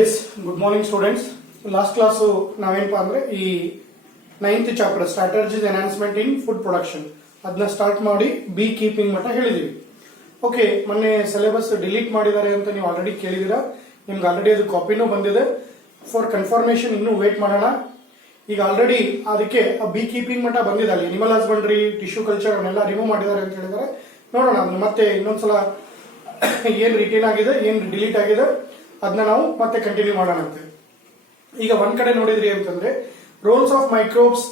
S good morning students. Last class ನಾವೇನಪ್ಪ ಅಂದ್ರೆ ಈ 9th chapter strategies enhancement in food production ಅದನ್ನ start ಮಾಡಿ ಬೀ ಕೀಪಿಂಗ್ ಮಟ್ಟ ಹೇಳಿದೀವಿ. ಓಕೆ, ಮೊನ್ನೆ ಸಿಲೆಬಸ್ ಡಿಲೀಟ್ ಮಾಡಿದ್ದಾರೆ ಅಂತ ನೀವು ಆಲ್ರೆಡಿ ಕೇಳಿದಿರಾ. ನಿಮ್ಗೆ ಆಲ್ರೆಡಿ ಅದು ಕಾಪಿನೂ ಬಂದಿದೆ. ಫಾರ್ ಕನ್ಫರ್ಮೇಶನ್ ಇನ್ನೂ ವೇಟ್ ಮಾಡೋಣ. ಈಗ ಆಲ್ರೆಡಿ ಅದಕ್ಕೆ ಬೀ ಕೀಪಿಂಗ್ ಮಟ್ಟ ಬಂದಿದೆ. ಅಲ್ಲಿ ಅನಿಮಲ್ ಹಸ್ಬೆಂಡ್ರಿ, ಟಿಶ್ಯೂ ಕಲ್ಚರ್ ಅವನ್ನೆಲ್ಲ ರಿಮೂವ್ ಮಾಡಿದ್ದಾರೆ ಅಂತ ಹೇಳಿದರೆ ನೋಡೋಣ. ಅದನ್ನ ಮತ್ತೆ ಇನ್ನೊಂದ್ಸಲ ಏನ್ ರಿಟೇನ್ ಆಗಿದೆ, ಏನ್ ಡಿಲೀಟ್ ಆಗಿದೆ ಅದನ್ನ ನಾವು ಮತ್ತೆ ಕಂಟಿನ್ಯೂ ಮಾಡೋಣ ಅಂತ. ಈಗ ಒಂದ್ ಕಡೆ ನೋಡಿದ್ರಿ ಅಂತಂದ್ರೆ ರೋಲ್ಸ್ ಆಫ್ ಮೈಕ್ರೋಬ್ಸ್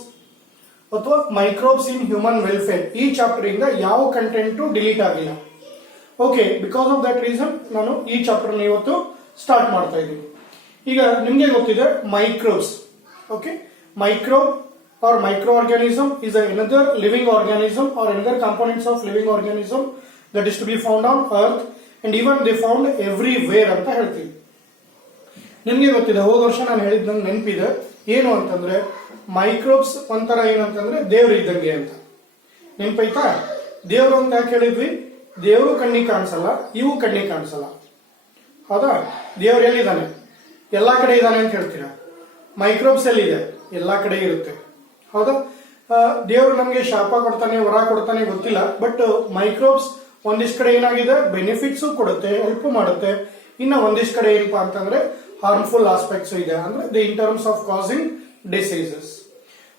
ಅಥವಾ ಮೈಕ್ರೋಬ್ಸ್ ಇನ್ ಹ್ಯೂಮನ್ ವೆಲ್ಫೇರ್ ಈ ಚಾಪ್ಟರ್ ಇಂದ ಯಾವ ಕಂಟೆಂಟ್ ಡಿಲೀಟ್ ಆಗಿಲ್ಲ. Okay, because of that reason ನಾನು ಈ ಚಾಪ್ಟರ್ ಇವತ್ತು ಸ್ಟಾರ್ಟ್ ಮಾಡ್ತಾ ಇದ್ದೀನಿ. ಈಗ ನಿಮ್ಗೆ ಗೊತ್ತಿದೆ microbes. Okay, microbe or microorganism is another living organism or another components of living organism that is to be found on earth and even they found everywhere ಅಂತ ಹೇಳ್ತೀವಿ. ನಿಮ್ಗೆ ಗೊತ್ತಿದೆ, ಹೋದ ವರ್ಷ ನಾನು ಹೇಳಿದ್ದಂಗೆ ನೆನಪಿದೆ ಏನು ಅಂತಂದ್ರೆ ಮೈಕ್ರೋಬ್ಸ್ ಒಂಥರ ಏನಂತಂದ್ರೆ ದೇವ್ರು ಇದ್ದಂಗೆ ಅಂತ. ನೆನಪೈತಾ? ದೇವ್ರು ಅಂತ ಯಾಕೆ ಹೇಳಿದ್ವಿ? ದೇವ್ರು ಕಣ್ಣಿಗೆ ಕಾಣಿಸಲ್ಲ, ಇವು ಕಣ್ಣಿಗೆ ಕಾಣಿಸಲ್ಲ. ಹೌದಾ? ದೇವ್ರು ಎಲ್ಲಿದ್ದಾನೆ? ಎಲ್ಲಾ ಕಡೆ ಇದ್ದಾನೆ ಅಂತ ಹೇಳ್ತೀರಾ. ಮೈಕ್ರೋಬ್ಸ್ ಎಲ್ಲಿದೆ? ಎಲ್ಲಾ ಕಡೆ ಇರುತ್ತೆ. ಹೌದಾ? ದೇವರು ನಮ್ಗೆ ಶಾಪ ಕೊಡ್ತಾನೆ, ವರ ಕೊಡ್ತಾನೆ ಗೊತ್ತಿಲ್ಲ. ಬಟ್ ಮೈಕ್ರೋಬ್ಸ್ ಒಂದಿಷ್ಟು ಕಡೆ ಏನಾಗಿದೆ, ಬೆನಿಫಿಟ್ಸ್ ಕೊಡುತ್ತೆ, ಹೆಲ್ಪ್ ಮಾಡುತ್ತೆ. ಇನ್ನ ಒಂದಿಷ್ಟು ಕಡೆ ಏನಪ್ಪಾ ಅಂತಂದ್ರೆ ಹಾರ್ಮ್ಫುಲ್ ಆಸ್ಪೆಕ್ಟ್ಸ್ ಇದೆ, ಅಂದ್ರೆ in terms of causing diseases.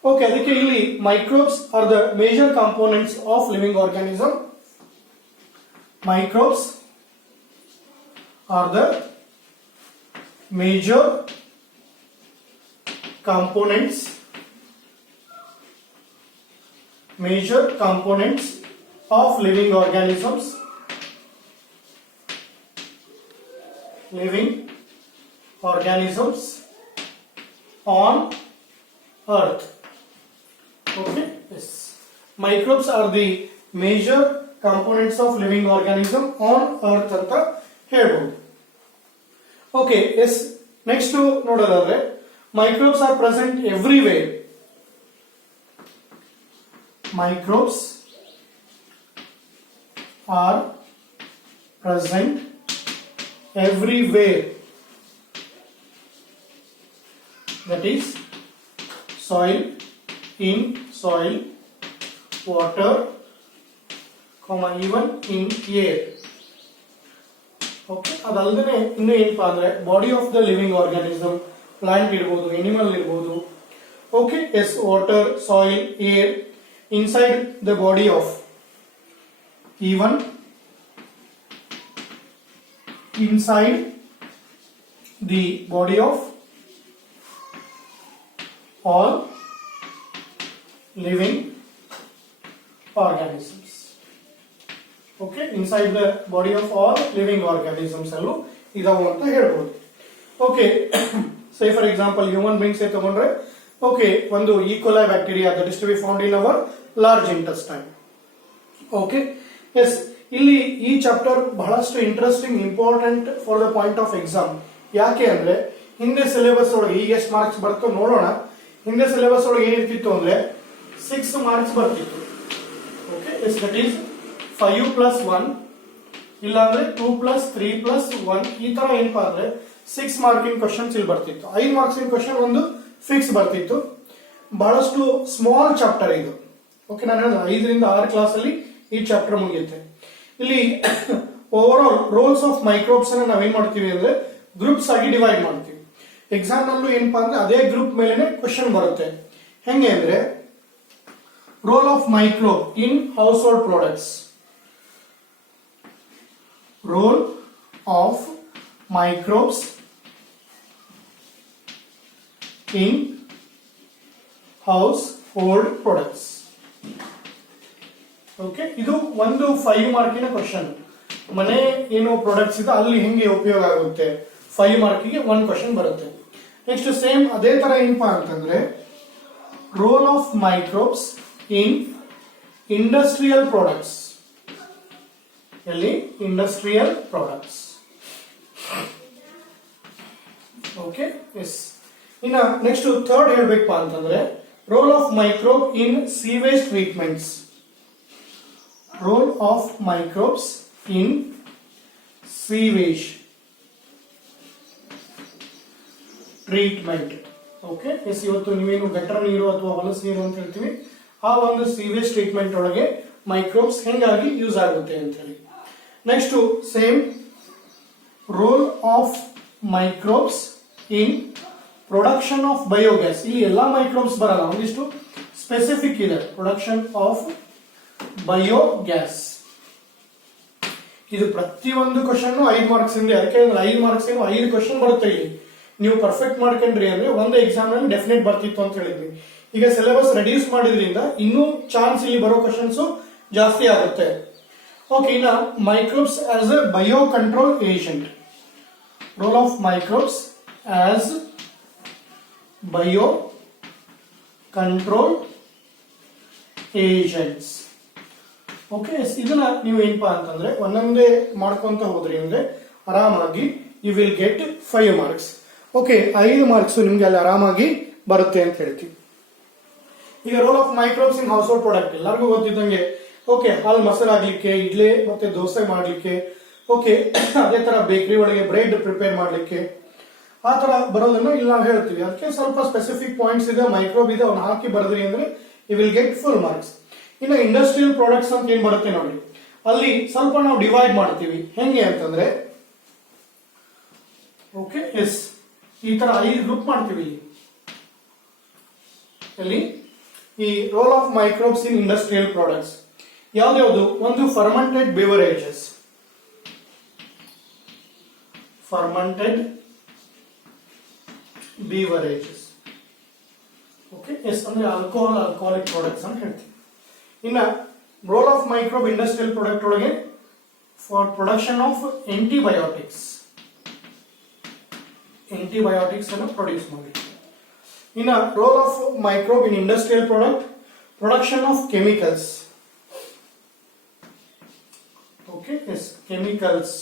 Okay, ಅದಕ್ಕೆ ಇಲ್ಲಿ microbes are the major components of living organism. Microbes are the major components of living organisms on earth. Okay, yes, microbes are the major components of living organism on earth anta ಹೇಳಬಹುದು. Okay, yes, next ನೋಡೋದಾದ್ರೆ microbes are present everywhere. Microbes are present everywhere. That is soil, in soil, water, even in air. Okay, ಅದಲ್ಲದೆ ಇನ್ನು ಏನಪ್ಪಾ ಅಂದ್ರೆ body of the living organism, plant ಇರಬಹುದು, animal ಇರಬಹುದು. Okay, yes, water, soil, air, inside the body of even inside the body of all living organisms. Okay, inside the body of all living organisms ಅಲ್ಲೂ ಇದಾವು ಅಂತ ಹೇಳ್ಬೋದು. Okay, say for example human beings ತಗೊಂಡ್ರೆ okay, ಒಂದು E coli bacteria that is to be found in our large intestine. Okay, yes, ಇಲ್ಲಿ ಈ chapter ಬಹಳಷ್ಟು interesting, important for the point of exam. ಯಾಕೆ ಅಂದ್ರೆ ಹಿಂದೆ ಸಿಲೆಬಸ್ ಒಳಗೆ ಈಗ ಎಷ್ಟು ಮಾರ್ಕ್ಸ್ ಬರುತ್ತೋ ನೋಡೋಣ. ಹಿಂದೆ ಸಿಲೆಬಸ್ ಒಳಗೆ ಏನಿರ್ತಿತ್ತು ಅಂದ್ರೆ 6 ಮಾರ್ಕ್ಸ್ ಬರ್ತಿತ್ತು. ಓಕೆ, ಎಸ್, ದಟ್ ಈಸ್ 5+1 ಇಲ್ಲಾಂದ್ರೆ 2+3+1 ಈ ತರ ಏನಪ್ಪಾ ಅಂದ್ರೆ 6 ಮಾರ್ಕಿಂಗ್ ಕ್ವಶನ್ಸ್ ಇಲ್ಲಿ ಬರ್ತಿತ್ತು. 5 ಮಾರ್ಕ್ಸಿನ ಕ್ವಶನ್ ಒಂದು ಫಿಕ್ಸ್ ಬರ್ತಿತ್ತು. ಬಹಳಷ್ಟು ಸ್ಮಾಲ್ ಚಾಪ್ಟರ್ ಇದು. ಓಕೆ, ನಾನು ಹೇಳಿದ 5 ರಿಂದ 6 ಕ್ಲಾಸ್ ಅಲ್ಲಿ ಈ ಚಾಪ್ಟರ್ ಮುಗಿಯುತ್ತೆ. ಇಲ್ಲಿ over all roles of microbes ಅನ್ನ ನಾವೇನ್ ಮಾಡ್ತೀವಿ ಅಂದ್ರೆ ಗ್ರೂಪ್ಸ್ ಆಗಿ ಡಿವೈಡ್ ಮಾಡ್ತೀವಿ. ಎಕ್ಸಾಮ್ ನಲ್ಲೂ ಏನಪ್ಪಾ ಅಂದ್ರೆ ಅದೇ ಗ್ರೂಪ್ ಮೇಲೆನೆ ಕ್ವಶನ್ ಬರುತ್ತೆ. ಹೆಂಗೆ ಅಂದ್ರೆ role of microbe in house hold products. Role of microbes in household products. Okay, ಇದು ಒಂದು 5 ಮಾರ್ಕಿನ ಕ್ವಶನ್. ಮನೆ ಏನು ಪ್ರಾಡಕ್ಟ್ಸ್ ಇದೆ ಅಲ್ಲಿ ಹೆಂಗೆ ಉಪಯೋಗ ಆಗುತ್ತೆ, 5 ಮಾರ್ಕಿಗೆ 1 ಕ್ವಶನ್ ಬರುತ್ತೆ. ನೆಕ್ಸ್ಟ್ ಸೇಮ್ ಅದೇ ತರ ಏನಪ್ಪಾ ಅಂತಂದ್ರೆ role of microbes in industrial products. ಎಲ್ಲಿ? Industrial products. Okay, yes. ಇನ್ನ ನೆಕ್ಸ್ಟ್ ಥರ್ಡ್ ಹೇಳ್ಬೇಕಪ್ಪ ಅಂತಂದ್ರೆ role of microbe in sewage treatments. Role of microbes in sewage treatment. Okay, yes ಇವತ್ತು ನೀವೇನು ಗಟರ್ ನೀರು ಅಥವಾ ಹೊಲಸು ನೀರು ಅಂತ ಹೇಳ್ತೀವಿ, ಆ ಒಂದು ಸೀವೇಜ್ ಟ್ರೀಟ್ಮೆಂಟ್ ಒಳಗೆ ಮೈಕ್ರೋಬ್ಸ್ ಹೆಂಗಾಗಿ ಯೂಸ್ ಆಗುತ್ತೆ ಅಂತ ಹೇಳಿ. Next same roll of microbes in production of biogas. ಇಲ್ಲಿ ಎಲ್ಲಾ ಮೈಕ್ರೋಬ್ಸ್ ಬರಲ್ಲ, ಒಂದಿಷ್ಟು ಸ್ಪೆಸಿಫಿಕ್ ಇದೆ. ಪ್ರೊಡಕ್ಷನ್ ಆಫ್ ಬಯೋಗ್ಯಾಸ್, ಇದು ಪ್ರತಿಯೊಂದು ಕ್ವಶನ್ 5 ಮಾರ್ಕ್ಸ್ ಇಂದ, ಯಾಕೆಂದ್ರೆ 5 ಮಾರ್ಕ್ಸ್ 5 ಕ್ವಶನ್ ಬರುತ್ತೆ. ಇಲ್ಲಿ ನೀವು ಪರ್ಫೆಕ್ಟ್ ಮಾಡ್ಕೊಂಡ್ರಿ ಅಂದ್ರೆ ಒಂದು ಎಕ್ಸಾಮ್ ನಲ್ಲಿ ಡೆಫಿನೆಟ್ ಬರ್ತಿತ್ತು ಅಂತ ಹೇಳಿದ್ವಿ. ಈಗ ಸಿಲೆಬಸ್ ರೆಡ್ಯೂಸ್ ಮಾಡಿದ್ರಿಂದ ಇನ್ನೂ ಚಾನ್ಸ್ ಇಲ್ಲಿ ಬರೋ ಕ್ವಶನ್ಸ್ ಜಾಸ್ತಿ ಆಗುತ್ತೆ. ಓಕೆ, ಇನ್ನ microbes as a biocontrol agent. Role of microbes as biocontrol agents. Okay, ಇದನ್ನ ನೀವು ಏನಪ್ಪಾ ಅಂತಂದ್ರೆ ಒಂದೊಂದೇ ಮಾಡ್ಕೊಂತ ಹೋದ್ರಿ ಅಂದ್ರೆ ಆರಾಮಾಗಿ you will get 5 marks. Okay, 5 marks ನಿಮ್ಗೆ ಅಲ್ಲಿ ಆರಾಮಾಗಿ ಬರುತ್ತೆ ಅಂತ ಹೇಳ್ತೀವಿ. ಈಗ role of microbes in household product ಎಲ್ಲರಿಗೂ ಗೊತ್ತಿದ್ದಂಗೆ. ಓಕೆ, ಹಾಲು ಮೊಸರು ಆಗ್ಲಿಕ್ಕೆ, ಇಡ್ಲಿ ಮತ್ತೆ ದೋಸೆ ಮಾಡ್ಲಿಕ್ಕೆ, ಓಕೆ ಅದೇ ತರ ಬೇಕರಿ ಒಳಗೆ ಬ್ರೆಡ್ ಪ್ರಿಪೇರ್ ಮಾಡ್ಲಿಕ್ಕೆ, ಆ ತರ ಬರೋದನ್ನ ಇಲ್ಲಿ ನಾವು ಹೇಳ್ತೀವಿ. ಅದಕ್ಕೆ ಸ್ವಲ್ಪ ಸ್ಪೆಸಿಫಿಕ್ ಪಾಯಿಂಟ್ಸ್ ಇದೆ, ಮೈಕ್ರೋಬ್ ಇದೆ, ಅವ್ನ ಹಾಕಿ ಬರೆದ್ರಿ ಅಂದ್ರೆ you will get full marks. ಇನ್ನು ಇಂಡಸ್ಟ್ರಿಯಲ್ ಪ್ರಾಡಕ್ಟ್ಸ್ ಅಂತ ಏನ್ ಬರುತ್ತೆ ನೋಡಿ, ಅಲ್ಲಿ ಸ್ವಲ್ಪ ನಾವು ಡಿವೈಡ್ ಮಾಡ್ತೀವಿ. ಹೆಂಗೆ ಅಂತಂದ್ರೆ ಓಕೆ, ಎಸ್ ಈ ತರ 5 ಗ್ರೂಪ್ ಮಾಡ್ತೀವಿ. ಅಲ್ಲಿ ಈ role of microbes in industrial products ಯಾವ್ದು? ಒಂದು fermented beverages, fermented beverages. Okay, yes ಅಂದ್ರೆ ಆಲ್ಕೋಹಾಲಿಕ್ ಪ್ರಾಡಕ್ಟ್ಸ್ ಅಂತ ಹೇಳ್ತೀವಿ. ಇನ್ನ role of microbe industrial product ಒಳಗೆ ಫಾರ್ ಪ್ರೊಡಕ್ಷನ್ ಆಫ್ ಆಂಟಿಬಯೋಟಿಕ್ಸ್ ಅನ್ನು ಪ್ರೊಡ್ಯೂಸ್ ಮಾಡಿ. ಇನ್ನ role of microbe in industrial product production of chemicals. Okay, yes chemicals,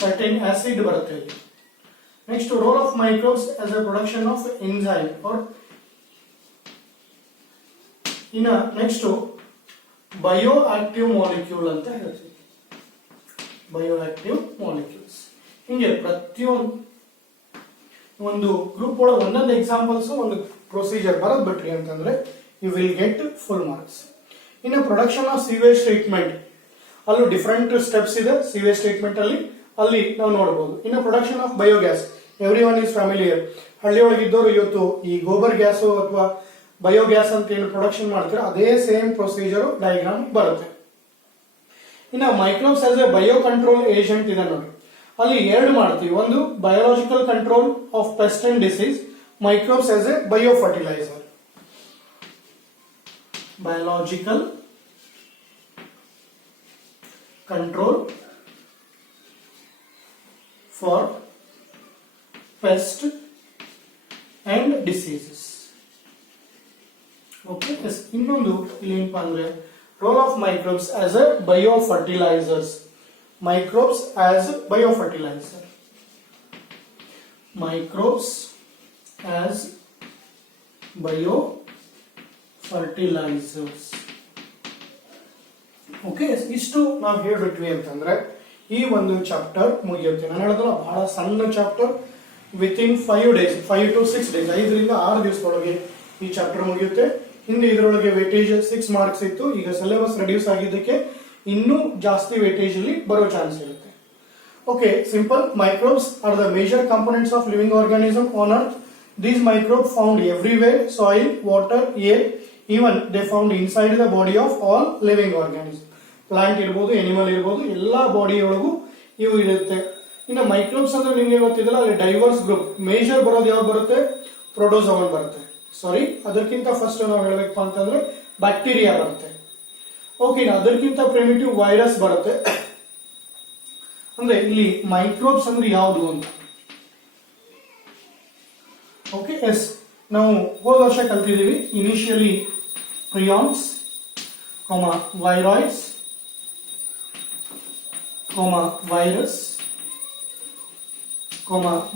certain acid ಬರುತ್ತೆ ಇಲ್ಲಿ. Next role of microbes as a production of enzyme are. ಇನ್ನ next bioactive molecule ಅಂತ ಹೇಳ್ತೀವಿ. Bio active molecules. ಹಿಂಗೆ ಪ್ರತಿಯೊಂದು ಒಂದು group ಒಳಗೆ ಒಂದೊಂದು ಎಕ್ಸಾಂಪಲ್ಸ್ ಒಂದು ಪ್ರೊಸೀಜರ್ ಬರೋದ್ ಬಿಟ್ರಿ ಅಂತಂದ್ರೆ you will get full marks. ಇನ್ನು ಪ್ರೊಡಕ್ಷನ್ ಆಫ್ ಸೀವೇಜ್ ಟ್ರೀಟ್ಮೆಂಟ್, ಅಲ್ಲೂ ಡಿಫರೆಂಟ್ ಸ್ಟೆಪ್ಸ್ ಇದೆ ಸೀವೇಜ್ ಟ್ರೀಟ್ಮೆಂಟ್ ಅಲ್ಲಿ ನಾವು ನೋಡಬಹುದು. ಇನ್ನು production of biogas, everyone is familiar. ಹಳ್ಳಿ ಒಳಗಿದ್ದವರು ಇವತ್ತು ಈ ಗೋಬರ್ ಗ್ಯಾಸ್ ಅಥವಾ ಬಯೋಗ್ಯಾಸ್ ಅಂತ ಏನು ಪ್ರೊಡಕ್ಷನ್ ಮಾಡ್ತೀರಾ ಅದೇ ಸೇಮ್ ಪ್ರೊಸೀಜರ್ ಡಯಾಗ್ರಾಮ್ ಬರುತ್ತೆ. ಇನ್ನು microbes as a biocontrol agent ಇದೆ ನೋಡಿ, ಅಲ್ಲಿ 2 ಮಾಡ್ತೀವಿ. ಒಂದು biological control of pest and disease, microbes as a biofertiliser. Biological control for pest and diseases. Okay, ಇನ್ನೊಂದು ಇಲ್ಲಿ ಏನಪ್ಪಾ ಅಂದ್ರೆ role of microbes as a biofertilisers. Microbes as biofertiliser. Microbes as biofertilisers. Okay, ಇಷ್ಟು ನಾವು ಹೇಳ್ಬಿಟ್ವಿ ಅಂತಂದ್ರೆ ಈ ಒಂದು chapter ಮುಗಿಯುತ್ತೆ. ನಾನು ಹೇಳಿದ್ರೆ ಬಹಳ ಸಣ್ಣ chapter, with in 5 days, 5 to 6 days, 5 ರಿಂದ 6 ದಿವಸದೊಳಗೆ ಈ ಚಾಪ್ಟರ್ ಮುಗಿಯುತ್ತೆ. ಹಿಂದೆ ಇದರೊಳಗೆ ವೇಟೇಜ್ 6 ಮಾರ್ಕ್ಸ್ ಇತ್ತು. ಈಗ ಸಿಲೆಬಸ್ ರೆಡ್ಯೂಸ್ ಆಗಿದ್ದಕ್ಕೆ ಇನ್ನೂ ಜಾಸ್ತಿ ವೇಟೇಜ್ ಅಲ್ಲಿ ಬರೋ ಚಾನ್ಸ್ ಇರುತ್ತೆ. Okay, simple. Microbes are the major components of living organism on earth. These microbes found everywhere, soil, water, air, even they found inside the body of all living organisms. Plant ಇರ್ಬೋದು, animal ಇರ್ಬೋದು, ಎಲ್ಲಾ body ಒಳಗೂ ಇವು ಇರುತ್ತೆ. ಇನ್ನು microbes ಅಂದ್ರೆ ನಿಮ್ಗೆ ಗೊತ್ತಿದಲ್ಲ, ಅಲ್ಲಿ ಡೈವರ್ಸ್ ಗ್ರೂಪ್. ಮೇಜರ್ ಬರೋದು ಯಾವ್ದು ಬರುತ್ತೆ? ಪ್ರೋಟೋಜೋವನ್ ಬರುತ್ತೆ. ಸಾರಿ, ಅದಕ್ಕಿಂತ ಫಸ್ಟ್ ನಾವು ಹೇಳ್ಬೇಕಪ್ಪ ಅಂತಂದ್ರೆ ಬ್ಯಾಕ್ಟೀರಿಯಾ ಬರುತ್ತೆ. ಓಕೆ, ಅದಕ್ಕಿಂತ ಪ್ರಿಮಿಟಿವ್ ವೈರಸ್ ಬರುತ್ತೆ. ಅಂದ್ರೆ ಇಲ್ಲಿ ಮೈಕ್ರೋಬ್ಸ್ ಅಂದ್ರೆ ಯಾವುದು ಅಂತ. ಓಕೆ, ಎಸ್ ನಾವು ಹೋದ ವರ್ಷ ಕಲ್ತಿದ್ದೀವಿ. Initially prions, viroids, virus,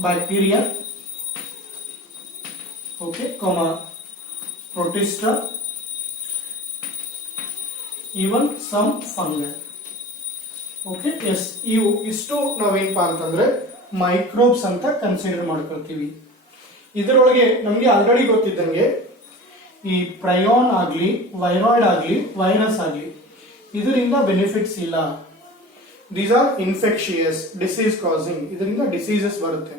bacteria, okay, protista, even some fungi. Okay, ಇಷ್ಟು ನಾವೇನಪ್ಪಾ ಅಂತಂದ್ರೆ ಮೈಕ್ರೋಬ್ಸ್ ಅಂತ ಕನ್ಸಿಡರ್ ಮಾಡ್ಕೊಳ್ತೀವಿ. ಇದರೊಳಗೆ ನಮಗೆ ಆಲ್ರೆಡಿ ಗೊತ್ತಿದ್ದಂಗೆ ಈ ಪ್ರಯೋನ್ ಆಗ್ಲಿ, ವೈರಾಯ್ಡ್ ಆಗ್ಲಿ, ವೈರಸ್ ಆಗ್ಲಿ, ಇದರಿಂದ ಬೆನಿಫಿಟ್ಸ್ ಇಲ್ಲ. These are infectious, disease causing, ಇದರಿಂದ ಡಿಸೀಸಸ್ ಬರುತ್ತೆ.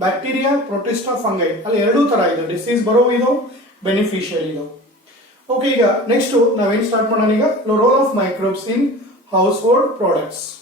ಬ್ಯಾಕ್ಟೀರಿಯಾ, ಪ್ರೊಟಿಸ್ಟಾ, ಫಂಗೈ ಅಲ್ಲಿ ಎರಡೂ ತರ ಇದೆ, ಡಿಸೀಸ್ ಬರೋ ಇದು, ಬೆನಿಫಿಷಿಯಲ್ ಇದು. ಓಕೆ, ಈಗ ನೆಕ್ಸ್ಟ್ ನಾವೇನ್ ಸ್ಟಾರ್ಟ್ ಮಾಡೋಣ. ಈಗ role of microbes in house hold products.